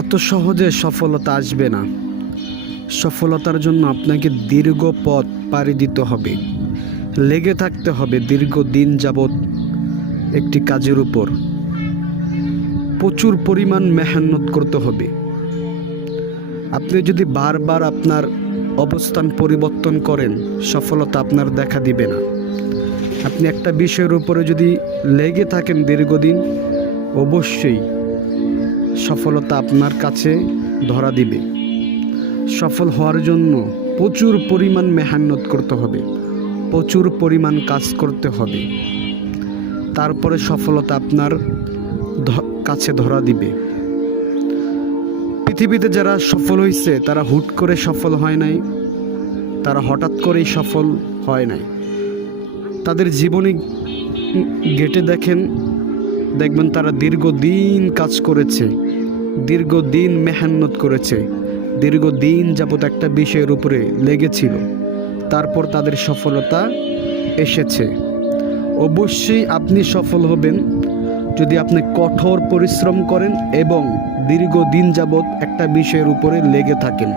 এত সহজে সফলতা আসবে না। সফলতার জন্য আপনাকে দীর্ঘ পথ পাড়ি দিতে হবে, লেগে থাকতে হবে দীর্ঘ দিন যাবৎ একটি কাজের উপর। প্রচুর পরিমাণ মেহনত করতে হবে। আপনি যদি বারবার আপনার অবস্থান পরিবর্তন করেন, সফলতা আপনার দেখা দিবে না। আপনি একটা বিষয়ের উপরে যদি লেগে থাকেন দীর্ঘদিন, অবশ্যই সফলতা আপনার কাছে ধরা দিবে। সফল হওয়ার জন্য প্রচুর পরিমাণ মেহনত করতে হবে, প্রচুর পরিমাণ কাজ করতে হবে, তারপরে সফলতা আপনার কাছে ধরা দিবে। পৃথিবীতে যারা সফল হয়েছে তারা হুট করে সফল হয় নাই, তারা হঠাৎ করেই সফল হয় নাই। তাদের জীবনে ঘেঁটে দেখবেন তারা দীর্ঘদিন কাজ করেছে, দীর্ঘদিন মেহনত করেছে, দীর্ঘদিন যাবত একটা বিষয়ের উপরে লেগেছিল, তারপর তাদের সফলতা এসেছে। অবশ্যই আপনি সফল হবেন যদি আপনি কঠোর পরিশ্রম করেন এবং দীর্ঘদিন যাবত একটা বিষয়ের উপরে লেগে থাকেন।